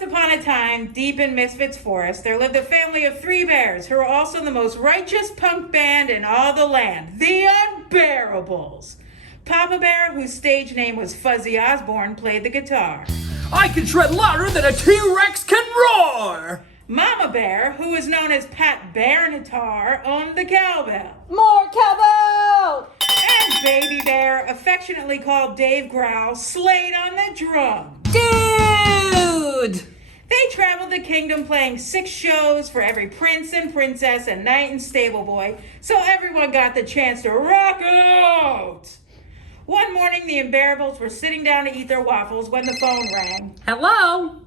Once upon a time, deep in Misfits Forest, there lived a family of 3 bears who were also the most righteous punk band in all the land, the Unbearables. Papa Bear, whose stage name was Fuzzy Osborne, played the guitar. I can shred louder than a T-Rex can roar! Mama Bear, who was known as Pat Bearnatar, owned the cowbell. More cowbell! And Baby Bear, affectionately called Dave Growl, slayed on the drum. Dude! They traveled the kingdom playing 6 shows for every prince and princess and knight and stable boy, so everyone got the chance to rock out. One morning, the Unbearables were sitting down to eat their waffles when the phone rang. Hello?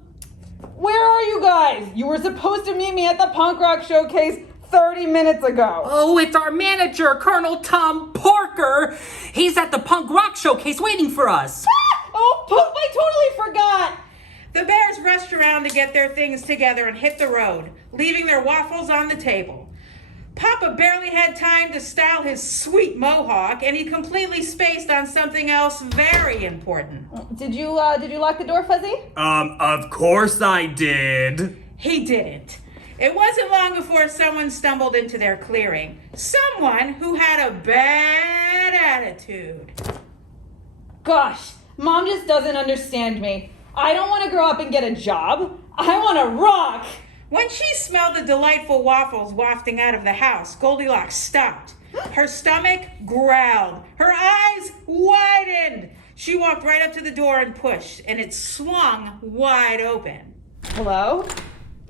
Where are you guys? You were supposed to meet me at the punk rock showcase 30 minutes ago. Oh, it's our manager, Colonel Tom Parker. He's at the punk rock showcase waiting for us. Oh, poop, I totally forgot. The bears rushed around to get their things together and hit the road, leaving their waffles on the table. Papa barely had time to style his sweet mohawk, and he completely spaced on something else very important. Did you lock the door, Fuzzy? Of course I did. He didn't. It wasn't long before someone stumbled into their clearing. Someone who had a bad attitude. Gosh, Mom just doesn't understand me. I don't want to grow up and get a job. I want to rock. When she smelled the delightful waffles wafting out of the house, Goldilocks stopped. Her stomach growled. Her eyes widened. She walked right up to the door and pushed, and it swung wide open. Hello?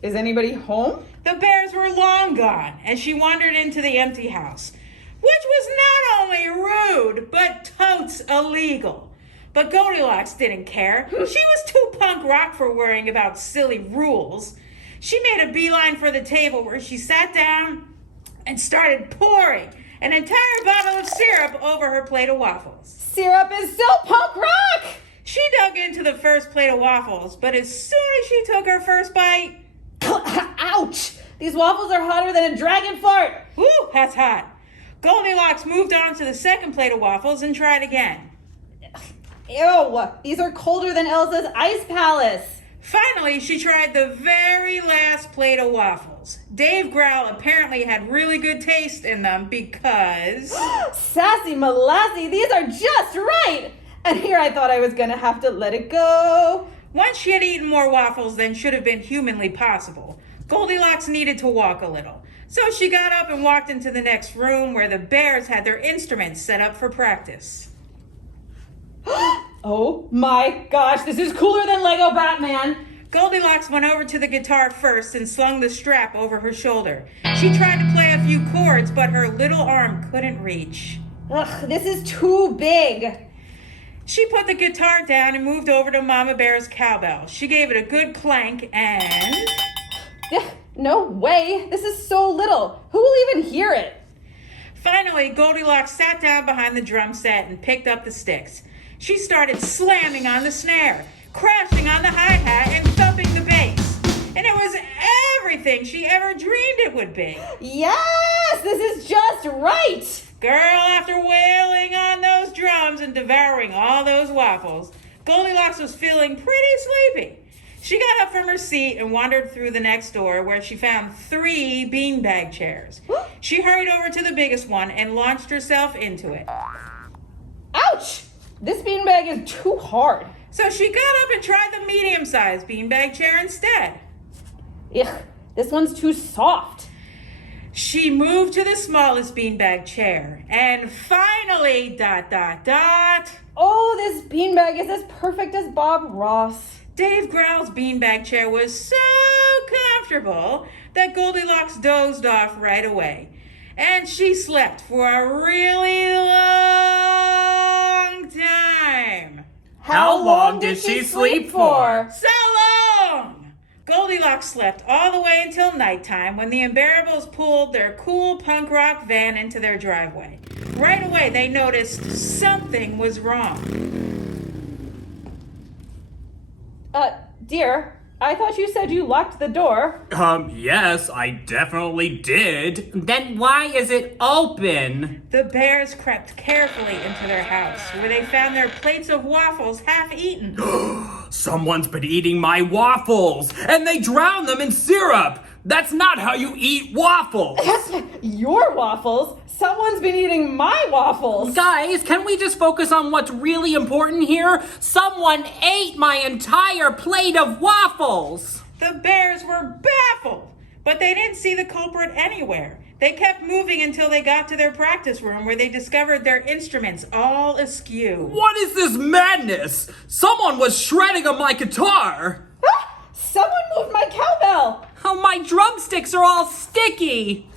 Is anybody home? The bears were long gone, and she wandered into the empty house, which was not only rude, but totes illegal. But Goldilocks didn't care. She was too punk rock for worrying about silly rules. She made a beeline for the table where she sat down and started pouring an entire bottle of syrup over her plate of waffles. Syrup is so punk rock! She dug into the first plate of waffles, but as soon as she took her first bite... Ouch! These waffles are hotter than a dragon fart! Woo, that's hot. Goldilocks moved on to the second plate of waffles and tried again. Ew, these are colder than Elsa's ice palace. Finally, she tried the very last plate of waffles. Dave Growl apparently had really good taste in them because... Sassy Molassy, these are just right! And here I thought I was gonna have to let it go. Once she had eaten more waffles than should have been humanly possible, Goldilocks needed to walk a little. So she got up and walked into the next room where the bears had their instruments set up for practice. Oh my gosh, this is cooler than Lego Batman. Goldilocks went over to the guitar first and slung the strap over her shoulder. She tried to play a few chords, but her little arm couldn't reach. Ugh, this is too big. She put the guitar down and moved over to Mama Bear's cowbell. She gave it a good clank and... No way, this is so little. Who will even hear it? Finally, Goldilocks sat down behind the drum set and picked up the sticks. She started slamming on the snare, crashing on the hi-hat, and thumping the bass. And it was everything she ever dreamed it would be. Yes, this is just right. Girl, after wailing on those drums and devouring all those waffles, Goldilocks was feeling pretty sleepy. She got up from her seat and wandered through the next door where she found 3 beanbag chairs. She hurried over to the biggest one and launched herself into it. Ouch! This beanbag is too hard. So she got up and tried the medium-sized beanbag chair instead. Ugh, this one's too soft. She moved to the smallest beanbag chair and finally, ... Oh, this beanbag is as perfect as Bob Ross. Dave Growl's beanbag chair was so comfortable that Goldilocks dozed off right away. And she slept for a really long time. How long did she sleep for? So long! Goldilocks slept all the way until nighttime when the Unbearables pulled their cool punk rock van into their driveway. Right away, they noticed something was wrong. Dear, I thought you said you locked the door. Yes, I definitely did. Then why is it open? The bears crept carefully into their house, where they found their plates of waffles half-eaten. Someone's been eating my waffles, and they drowned them in syrup. That's not how you eat waffles. Your waffles? Someone's been eating my waffles. Guys, can we just focus on what's really important here? Someone ate my entire plate of waffles. The bears were baffled, but they didn't see the culprit anywhere. They kept moving until they got to their practice room, where they discovered their instruments all askew. What is this madness? Someone was shredding on my guitar. Ah, someone moved my cowbell. Oh, my drumsticks are all sticky.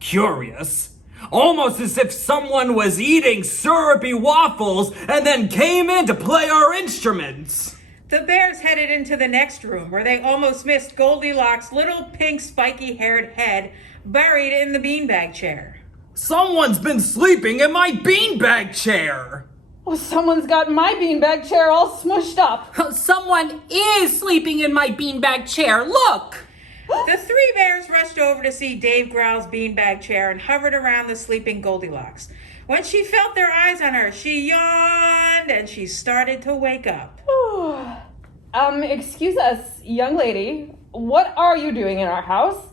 Curious. Almost as if someone was eating syrupy waffles and then came in to play our instruments. The bears headed into the next room, where they almost missed Goldilocks' little pink spiky-haired head buried in the beanbag chair. Someone's been sleeping in my beanbag chair. Oh, someone's got my beanbag chair all smushed up. Someone is sleeping in my beanbag chair. Look! The three bears rushed over to see Dave Growl's beanbag chair and hovered around the sleeping Goldilocks. When she felt their eyes on her, she yawned and she started to wake up. Excuse us, young lady. What are you doing in our house?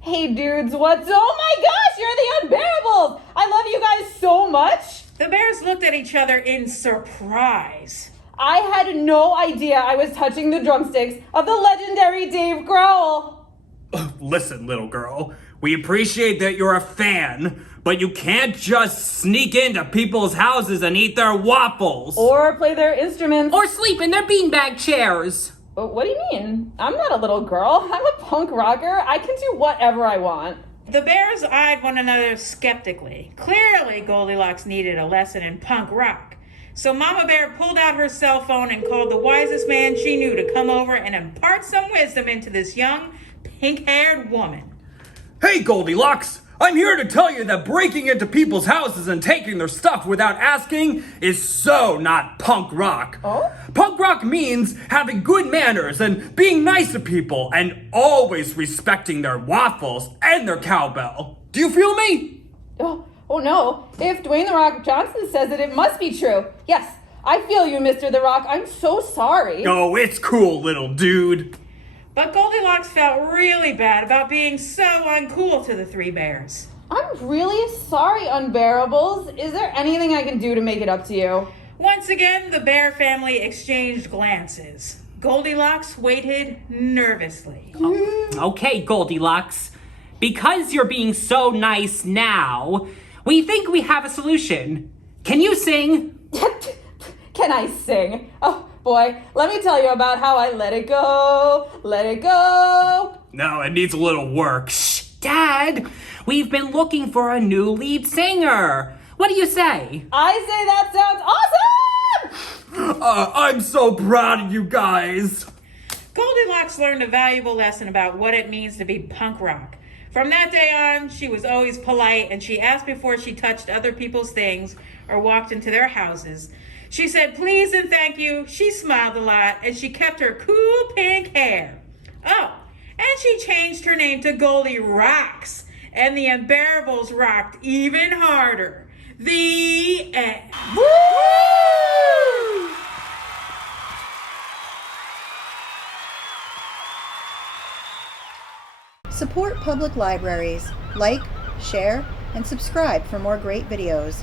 Hey, dudes, what's... Oh my gosh, you're the Unbearables! I love you guys so much! The bears looked at each other in surprise. I had no idea I was touching the drumsticks of the legendary Dave Growl. Listen, little girl, we appreciate that you're a fan, but you can't just sneak into people's houses and eat their waffles. Or play their instruments. Or sleep in their beanbag chairs. What do you mean? I'm not a little girl. I'm a punk rocker. I can do whatever I want. The bears eyed one another skeptically. Clearly, Goldilocks needed a lesson in punk rock. So Mama Bear pulled out her cell phone and called the wisest man she knew to come over and impart some wisdom into this young, pink-haired woman. Hey, Goldilocks! I'm here to tell you that breaking into people's houses and taking their stuff without asking is so not punk rock. Oh? Punk rock means having good manners and being nice to people and always respecting their waffles and their cowbell. Do you feel me? Oh no. If Dwayne The Rock Johnson says it, it must be true. Yes, I feel you, Mr. The Rock. I'm so sorry. Oh, it's cool, little dude. But Goldilocks felt really bad about being so uncool to the three bears. I'm really sorry, Unbearables. Is there anything I can do to make it up to you? Once again, the bear family exchanged glances. Goldilocks waited nervously. Okay, Goldilocks. Because you're being so nice now, we think we have a solution. Can you sing? Can I sing? Oh, boy, let me tell you about how I let it go, let it go. No, it needs a little work. Shh, Dad, we've been looking for a new lead singer. What do you say? I say that sounds awesome! I'm so proud of you guys. Goldilocks learned a valuable lesson about what it means to be punk rock. From that day on, she was always polite, and she asked before she touched other people's things or walked into their houses. She said please and thank you, she smiled a lot, and she kept her cool pink hair. Oh, and she changed her name to Goldirocks, and the Unbearables rocked even harder. The end. Woo! Support public libraries. Like, share, and subscribe for more great videos.